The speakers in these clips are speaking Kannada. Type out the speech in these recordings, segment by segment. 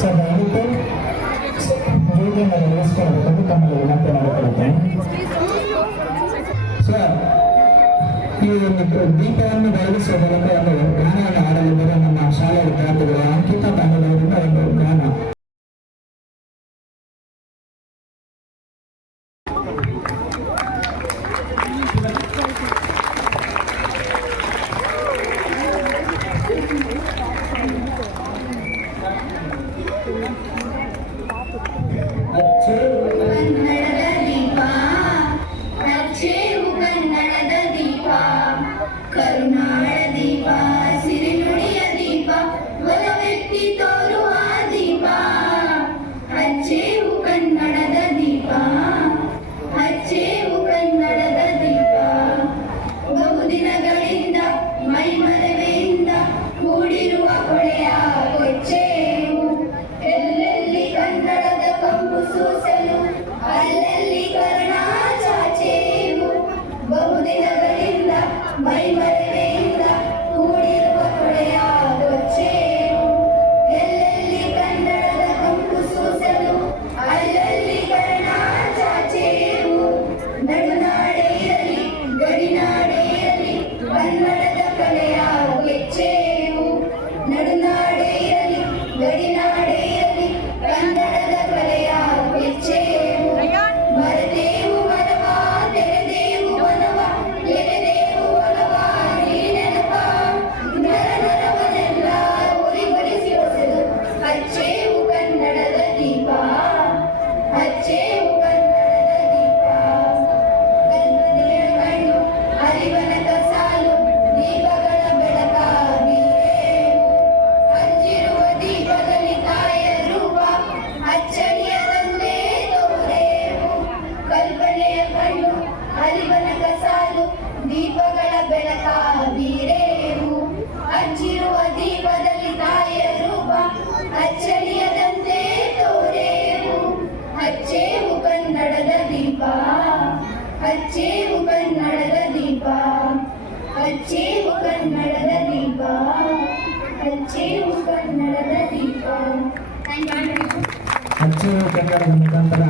ಸೊ ದಯವಿಟ್ಟು ವೇದಿಕೆಯನ್ನು ನಡೆಸಿಕೊಳ್ಳಬೇಕು ತಮ್ಮಲ್ಲಿ ವಿನಂತಿ ಮಾಡಿಕೊಳ್ಳುತ್ತೇನೆ. ಸರ್, ಈ ಒಂದು ದೀಪವನ್ನು ಬೆಳಗಿಸುವ ಮೂಲಕ ಒಂದು ಗಾನವನ್ನು ಆಡಲಿದ್ದಾರೆ ನಮ್ಮ ಶಾಲೆಯ ವಿದ್ಯಾರ್ಥಿಗಳು. ಅಂಕಿತ ತಂಡದವರಿಂದ ಒಂದು ಗಾನ. ಕರುನಾಡ ದೀಪ ಸಿರಿನುಡಿಯ ದೀಪ ಒಲ ವ್ಯಕ್ತಿ ತೋರುವ ದೀಪ ಹಚ್ಚೇವು ಕನ್ನಡದ ದೀಪ ಹಚ್ಚೇವು ಕನ್ನಡದ ದೀಪ ಬಹುದಿನಗಳಿಂದ ಮೈಮರೆವೆಯಿಂದ ಕೂಡಿರುವ ಕೊಳೆಯ ಕೊಚ್ಚೇವು ಎಲ್ಲೆಲ್ಲಿ ಕನ್ನಡದ ಕಂಪು ಸೂಸಲು ಅಲ್ಲಲ್ಲಿ ಕರ್ಣ ಚಾಚೇವು ಬಹುದಿನಗಳಿಂದ ಮೈಮರೆವೆಯಿಂದ ಕೂಡಿರುವ ಕೊಳೆಯ ಕೊಚ್ಚೇವು ಎಲ್ಲೆಲ್ಲಿ ಕನ್ನಡದ ಕಂಪು ಸೂಸಲು ಅಲ್ಲಲ್ಲಿ ಕರ್ಣ ಚಾಚೇವು ನಡುನಾಡೇ ಇರಲಿ ಗಡಿನಾಡೇ ಇರಲಿ ಕನ್ನಡದ ಕಲೆಯ ಕೆಚ್ಚೇವು ನಡುನಾಡೇ ಇರಲಿ ಗಡಿನಾಡೇ ಇರಲಿ ಕನ್ನಡದ ಕಲೆಯ ಕೆಚ್ಚೇವು ಮರೆದೇವು ಮನವ ತೆರೆದೇವು ಮನವ ಎರೆದೇವು ಒಲವ ನೀನೆನಪ ನರನರವನೆಲ್ಲ ಉರಿಗೊಳಿಸಿ ಹೊಸದು ಹಚ್ಚೇವು ಕನ್ನಡದ ದೀಪ ಹಚ್ಚೇವು ಕನ್ನಡದ ದೀಪ ಕಲ್ಪನೆಯ ಕಣ್ಣು ಅರಿವನಕ ಸಾಲು ದೀಪಗಳ ಬೆಳಕ ಬೀರೇವು ಹಚ್ಚಿರುವ ದೀಪದಲ್ಲಿ ತಾಯಿಯ ರೂಪ ಅಚ್ಚಳಿಯದಂತೆ ತೋರೇವು ಕಲ್ಪನೆಯ ಕಣ್ಣು ಅರಿವನಕ ಸಾಲು ದೀಪಗಳ ಬೆಳಕ ಬೀರೇವು ಹಚ್ಚಿರುವ ದೀಪದಲ್ಲಿ ತಾಯಿಯ ರೂಪ ಅಚ್ಚಳಿಯದಂತೆ ತೋರೇವು ಹಚ್ಚೇವು ಕನ್ನಡದ ದೀಪ ಹಚ್ಚೇವು ಕನ್ನಡದ ದೀಪ ಹಚ್ಚೇವು ಕನ್ನಡದ ದೀಪ ಹಚ್ಚೇವು ಕನ್ನಡದ ದೀಪ. ಹಚ್ಚೇವು ಕನ್ನಡದ ಮುಖಾಂತರ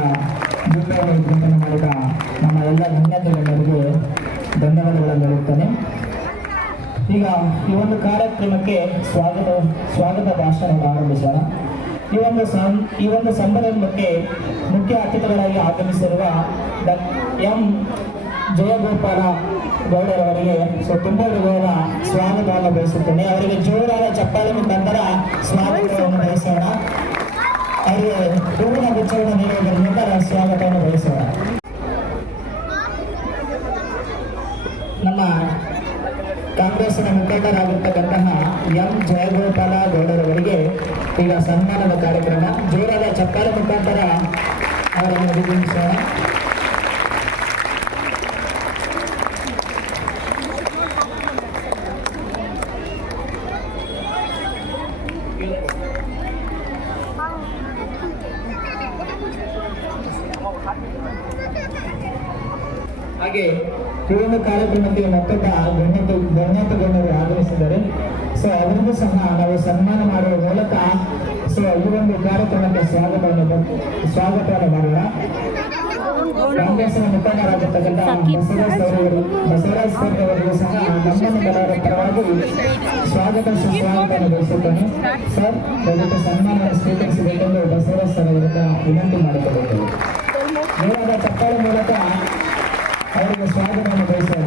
ದೀಪವನ್ನು ಉದ್ಘಾಟನೆ ಮಾಡಿದ ನಮ್ಮ ಎಲ್ಲ ಗಣ್ಯತೆಗಳೆಲ್ಲರಿಗೂ ಧನ್ಯವಾದಗಳನ್ನು ಹೇಳುತ್ತೇನೆ. ಈಗ ಈ ಒಂದು ಕಾರ್ಯಕ್ರಮಕ್ಕೆ ಸ್ವಾಗತ ಭಾಷಣವನ್ನು ಆರಂಭಿಸೋಣ. ಈ ಒಂದು ಸಮಾರಂಭಕ್ಕೆ ಮುಖ್ಯ ಅತಿಥಿಗಳಾಗಿ ಆಗಮಿಸಿರುವ ಎಂ ಜಯಗೋಪಾಲ ಗೌಡರವರಿಗೆ ತುಂಬ ಹೃದಯದ ಸ್ವಾಗತವನ್ನು ಬಯಸುತ್ತೇನೆ. ಅವರಿಗೆ ಜೋರಾದ ಚಪ್ಪಾಳೆ ಮುಖಾಂತರ ಸ್ವಾಗತವನ್ನು ಬಯಸೋಣ. ಅವರಿಗೆ ಹೂವಿನ ಗುಚ್ಛವನ್ನು ನೀಡುವುದರ ಮೂಲಕ ಸ್ವಾಗತವನ್ನು ಬಯಸೋಣ. ನಮ್ಮ ಕಾಂಗ್ರೆಸ್ನ ಮುಖಂಡರಾಗಿರ್ತಕ್ಕಂತಹ ಎಂ ಜಯಗೋಪಾಲ ಗೌಡರವರಿಗೆ ಈಗ ಸನ್ಮಾನದ ಕಾರ್ಯಕ್ರಮ ಜೋರಾದ ಚಪ್ಪಾಳೆ ಮುಖಾಂತರ ಅವರನ್ನು ಅಭಿನಂದಿಸೋಣ. ಹಾಗೆ ಈ ಒಂದು ಕಾರ್ಯಕ್ರಮಕ್ಕೆ ಮತ್ತೊಬ್ಬ ಗಣ್ಯತಗಣ್ಯರು ಆಗಮಿಸಿದ್ದಾರೆ. ಸೊ ಅವರಿಗೂ ಸಹ ನಾವು ಸನ್ಮಾನ ಮಾಡುವ ಮೂಲಕ ಸೊ ಈ ಒಂದು ಕಾರ್ಯಕ್ರಮಕ್ಕೆ ಸ್ವಾಗತವನ್ನು ಮಾಡೋಣ. ಕಾಂಗ್ರೆಸ್ನ ಮುಖಂಡರಾಗಿರ್ತಕ್ಕಂಥ ಬಸವರಾಜ್ ಸರ್ ಅವರಿಗೂ ಸಹ ನಮ್ಮನ್ನು ಕೆಲವರ ಪರವಾಗಿ ಸುಸ್ವಾಗತವನ್ನು ಬಯಸುತ್ತೇನೆ. ಸರ್, ದಯವಿಟ್ಟು ಸನ್ಮಾನವನ್ನು ಸ್ವೀಕರಿಸಬೇಕೆಂದು ಬಸವರಾಜ್ ಸರ್ ಅವರಿಂದ ವಿನಂತಿ ಮಾಡಿಕೊಳ್ಳುತ್ತೇವೆ. ಜೋರಾದ ಚಪ್ಪಾಳೆ ಮೂಲಕ ಅವರಿಗೆ ಸ್ವಾಗತವನ್ನು ಬಯಸೋಣ.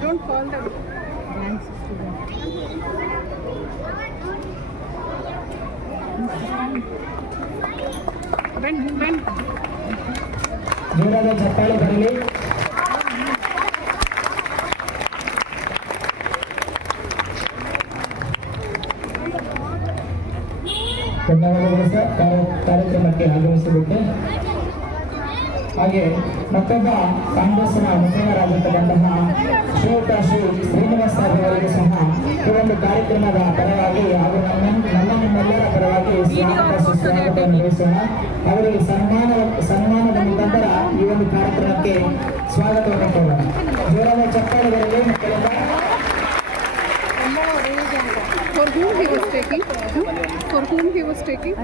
Don't call them. Bend. ಜೋರಾದ ಚಪ್ಪಾಳೆ ಬರಲಿ. ಧನ್ಯವಾದಗಳು ಸರ್, ಕಾರ್ಯಕ್ರಮಕ್ಕೆ ಆಗಮಿಸಿಬಿಟ್ಟು. ಹಾಗೆ ಮತ್ತೊಬ್ಬ ಕಾಂಗ್ರೆಸ್ನ ಮುಖಂಡರಾಗಿರ್ತಕ್ಕಂತಹ ಶ್ರೀಯುತ ಶ್ರೀ ಶ್ರೀನಿವಾಸ ಅವರಿಗೆ ಸಹ ಈ ಒಂದು ಕಾರ್ಯಕ್ರಮದ ಪರವಾಗಿ ಹಾಗೂ ನಮ್ಮ ನಿಮ್ಮೆಲ್ಲರ ಪರವಾಗಿ ಸ್ವಾಗತ ಸುಸ್ವಾಗತವನ್ನು ಬಯಸೋಣ. ಅವರಿಗೆ ಸನ್ಮಾನದ ಮುಖಾಂತರ ಈ ಒಂದು ಕಾರ್ಯಕ್ರಮಕ್ಕೆ ಸ್ವಾಗತವನ್ನು ಕೋರೋಣ. ಜೋರಾದ ಚಪ್ಪಾಳೆಗಳಲ್ಲಿ ಮಕ್ಕಳೆಲ್ಲ. For whom he was taking? For whom he was taking?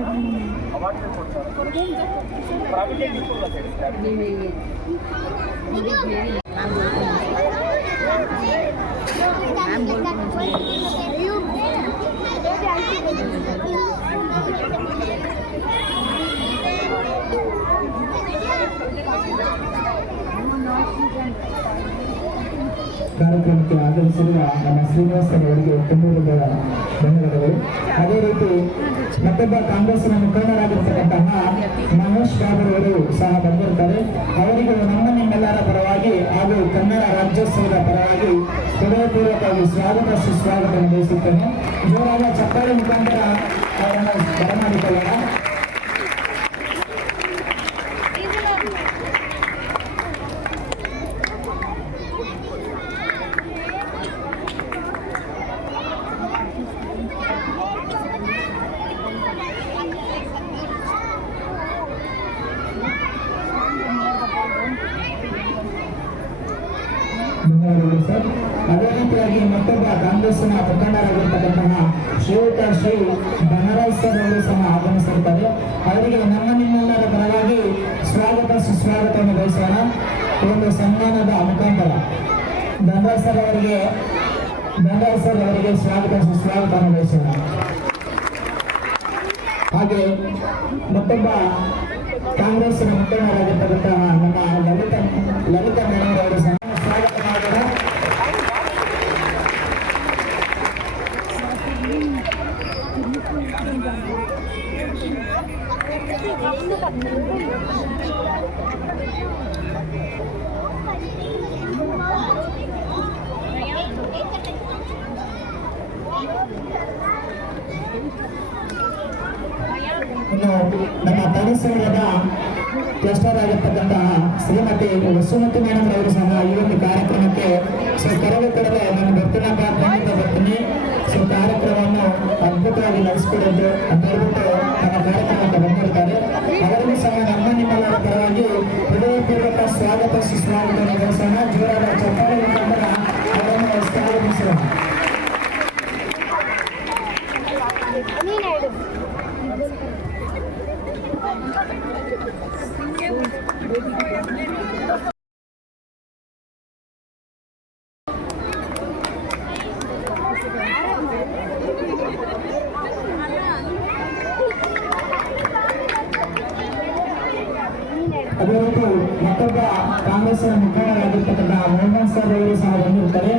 ಕಾರ್ಯಕ್ರಮಕ್ಕೆ ಆಗಮಿಸಿರುವ ನಮ್ಮ ಶ್ರೀನಿವಾಸನ್ ಅವರಿಗೆ ತುಂಬ ಧನ್ಯವಾದಗಳು. ಅದೇ ರೀತಿ ಮತ್ತೊಬ್ಬ ಕಾಂಗ್ರೆಸ್ನ ಮುಖಂಡರಾಗಿರ್ತಕ್ಕಂತಹ ಮಹೇಶ್ ಬಾಬು ಅವರು ಸಹ ಬಂದಿರ್ತಾರೆ. ಅವರಿಗೆ ನಮ್ಮ ನಿಮ್ಮೆಲ್ಲರ ಪರವಾಗಿ ಹಾಗೂ ಕನ್ನಡ ರಾಜ್ಯೋತ್ಸವದ ಪರವಾಗಿ ಹೃದಯಪೂರ್ವಕವಾಗಿ ಸ್ವಾಗತ ಸುಸ್ವಾಗತ ಬಯಸುತ್ತೇನೆ. ಜೋರಾದ ಚಪ್ಪಾಳೆ ಮುಖಾಂತರ ಅವರನ್ನು ಬರಮಾಡಿಕೊಳ್ಳೋಣ. ಧನ್ಯವಾದಗಳು ಸರ್. ಅದೇ ರೀತಿಯಾಗಿ ಮತ್ತೊಬ್ಬ ಕಾಂಗ್ರೆಸ್ನ ಮುಖಂಡರಾಗಿರ್ತಕ್ಕಂತಹ ಶ್ರೀಯುತ ಶ್ರೀ ಬನರಾಜ್ ಸರ್ ಅವರು ಸಹ ಆಗಮಿಸಿರುತ್ತಾರೆ. ಅವರಿಗೆ ನಮ್ಮ ನಿಮ್ಮೆಲ್ಲರ ಪರವಾಗಿ ಸ್ವಾಗತ ಸುಸ್ವಾಗತವನ್ನು ಬಯಸೋಣ. ಈ ಒಂದು ಸನ್ಮಾನದ ಮುಖಾಂತರ ಧನರಾಜ್ ಸರ್ ಅವರಿಗೆ ಸ್ವಾಗತ ಸುಸ್ವಾಗತವನ್ನು ಬಯಸೋಣ. ಹಾಗೆ ಮತ್ತೊಬ್ಬ ಕಾಂಗ್ರೆಸ್ನ ಮುಖಂಡರಾಗಿರ್ತಕ್ಕಂತಹ ನಮ್ಮ ಲಲಿತಾ ಮೇಡಮ್ ಅವರು ಸಹ ಸ್ವಾಗತ ಮಾಡೋಣ. ಇನ್ನು ನಮ್ಮ ಪರಿಸರದ ಕ್ಲಸ್ಟರ್ ಆಗಿರ್ತಕ್ಕಂತಹ ಶ್ರೀಮತಿ ವಸುಮತಿ ಮೇಡಮ್ ಅವರು ಸಹ ಈ ಒಂದು ಕಾರ್ಯಕ್ರಮಕ್ಕೆ ಕರೆದು ಕೊಡಲು ನಾನು ಬರ್ತೀನಿ. ಕಾರ್ಯಕ್ರಮವನ್ನು ಅದ್ಭುತವಾಗಿ ನಡೆಸಿಕೊಡೋದು ಅಂತ ಹೇಳ್ಬಿಟ್ಟು ನಮ್ಮ ಕಾರ್ಯಕ್ರಮಕ್ಕೆ ಬಂದಿರ್ತಾರೆ. ಅವರಿಗೂ ಸಹ ನಮ್ಮ ನಿಮ್ಮೆಲ್ಲರ ಪರವಾಗಿ ಹೃದಯಪೂರ್ವಕ ಸ್ವಾಗತ ಸುಸ್ವಾಗತ ನಡೆಸೋಣ. ಜೋರಾದ ಚಪ್ಪಾಳೆ ಮುಖಾಂತರ ಅವರನ್ನು ಸ್ವಾಗತಿಸೋಣ. ಅದೇ ರೀತಿ ಮತ್ತೊಬ್ಬ ಕಾಂಗ್ರೆಸ್ನ ಮುಖಂಡರಾಗಿರ್ತಕ್ಕಂತಹ ಮೋಹನ್ ಸರ್ ಅವರು ಸಹ ಬಂದಿರ್ತಾರೆ.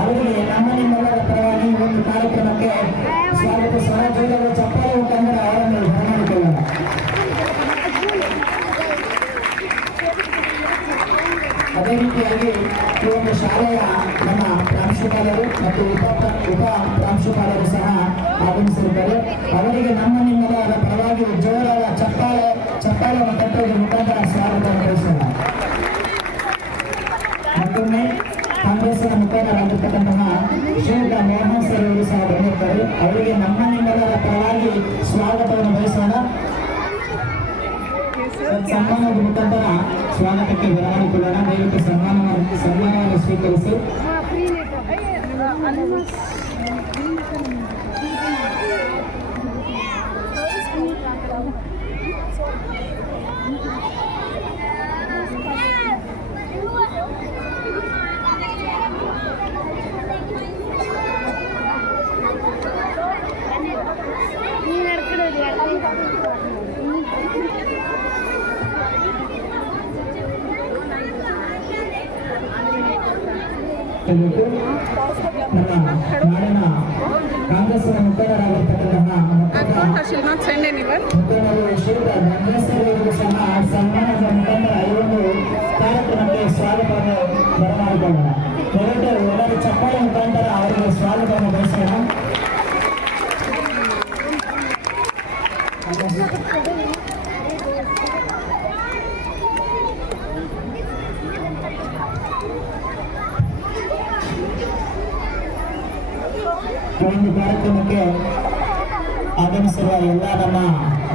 ಅವರಿಗೆ ನಮ್ಮ ನಿಮ್ಮೆಲ್ಲರ ಪರವಾಗಿ ಒಂದು ಕಾರ್ಯಕ್ರಮಕ್ಕೆ ಸ್ವಾಗತ ಸಹಜೋಗದ ಚಪ್ಪಾಳೆ ಮುಖಾಂತರ ಅವರನ್ನು ಬರಮಾಡಿಕೊಳ್ಳೋಣ. ಅದೇ ರೀತಿಯಾಗಿ ಈ ಒಂದು ಶಾಲೆಯ ನಮ್ಮ ಪ್ರಾಂಶುಪಾಲರು ಮತ್ತು ಉಪ ಪ್ರಾಂಶುಪಾಲರು ಸಹ ಆಗಮಿಸಿರುತ್ತಾರೆ. ಅವರಿಗೆ ನಮ್ಮ ನಿಮ್ಮೆಲ್ಲರ ಪರವಾಗಿ ಜೋರಾದ ಚಪ್ಪಾಳೆಯನ್ನು ತಟ್ಟುವುದರ ಮುಖಾಂತರ ಸ್ವಾಗತ ನಡೆಸೋಣ. ಮತ್ತೊಮ್ಮೆ ಕಾಂಗ್ರೆಸ್ನ ಮುಖಂಡರಾಗಿರ್ತಕ್ಕಂತಹ ಶ್ರೀಯುತ ಮೋಹನ್ ಸರ್ ಅವರು ಸಹ ಬಂದಿರ್ತಾರೆ. ಅವರಿಗೆ ನಮ್ಮ ನಿಮ್ಮೆಲ್ಲರ ಪರವಾಗಿ ಸ್ವಾಗತವನ್ನು ಬಯಸೋಣ. ಸನ್ಮಾನದ ಮುಖಾಂತರ ಸ್ವಾಗತಕ್ಕೆ ಬರಮಾಡಿಕೊಳ್ಳೋಣ. ದಯವಿಟ್ಟು ಸನ್ಮಾನವನ್ನು ಸ್ವೀಕರಿಸಿ. ನಮ್ಮ ನಾಡಿನ ಕಾಂಗ್ರೆಸ್ನ ಮುಖಂಡರಾಗಿರ್ತಕ್ಕಂತಹ ಮುಖಂಡರು ಶ್ರೀಯುತ ಧನ್ಯವಾದಗಳು ಸಹ ಸನ್ಮಾನದ ಮುಖಾಂತರ ಈ ಒಂದು ಕಾರ್ಯಕ್ರಮಕ್ಕೆ ಸ್ವಾಗತವನ್ನು ಬರಮಾಡಿಕೊಳ್ಳೋಣ. ಎಲ್ಲರೂ ಚಪ್ಪಾಳೆ ಮುಖಾಂತರ ಅವರಿಗೆ ಸ್ವಾಗತವನ್ನು ಬಯಸೋಣ. ಈ ಒಂದು ಕಾರ್ಯಕ್ರಮಕ್ಕೆ ಆಗಮಿಸಿರುವ ಎಲ್ಲ ನಮ್ಮ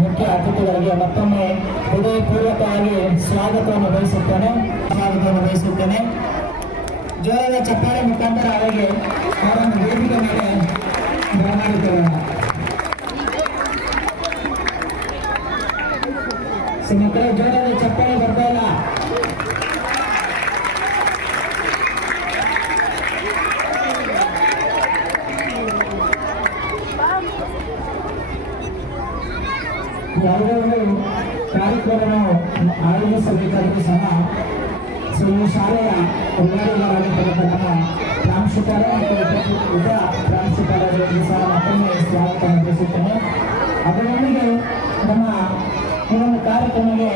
ಮುಖ್ಯ ಅತಿಥಿಗಳಿಗೆ ಮತ್ತೊಮ್ಮೆ ಹೃದಯಪೂರ್ವಕವಾಗಿ ಸ್ವಾಗತವನ್ನು ಬಯಸುತ್ತೇನೆ. ಜೋರಾದ ಚಪ್ಪಾಳೆ ಮುಖಾಂತರ ಅವರನ್ನು ವೇದಿಕೆ ಮೇಲೆ ಬರಮಾಡಿಕೊಳ್ಳೋಣ. ಮಕ್ಕಳು ಜೋರಾದ ಚಪ್ಪಾಳೆ ಬರ್ತಾ ಇಲ್ಲ. ಯಾವುದಾದರೂ ಕಾರ್ಯಕ್ರಮ ಆಯೋಜಿಸಬೇಕಾದರೂ ಸಹ ಈ ಶಾಲೆಯ ಅಧಿಕಾರಿಗಳಾಗಿರ್ತಕ್ಕಂಥ ನಮ್ಮ ಪ್ರಾಂಶುಪಾಲ ಮತ್ತು ಉಪ ಪ್ರಾಂಶುಪಾಲರಿಗೆ ಸಹ ಮತ್ತೊಮ್ಮೆ ಸ್ವಾಗತವನ್ನು ಬಯಸುತ್ತೇನೆ. ಅದರೊಂದಿಗೆ ನಮ್ಮ ಈ ಒಂದು ಕಾರ್ಯಕ್ರಮಕ್ಕೆ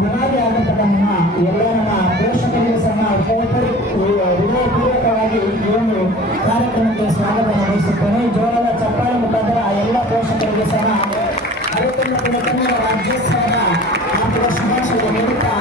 ಬುನಾದಿ ಆಗಿರ್ತಕ್ಕಂಥ ನಮ್ಮ ಎಲ್ಲ ನಮ್ಮ ಪೋಷಕರಿಗೂ ಸಹ ಹೃದಯಪೂರ್ವಕವಾಗಿ ಈ ಒಂದು ಕಾರ್ಯಕ್ರಮಕ್ಕೆ ಸ್ವಾಗತವನ್ನು ಬಯಸುತ್ತೇನೆ. ಜೋರಾದ ಚಪ್ಪಾಳೆ ಮುಖಾಂತರ ಎಲ್ಲ ಪೋಷಕರಿಗೂ ಸಹ 69ನೇ ಕನ್ನಡ ರಾಜ್ಯೋತ್ಸವದ ಶುಭಾಶಯ ನೀಡುತ್ತಾ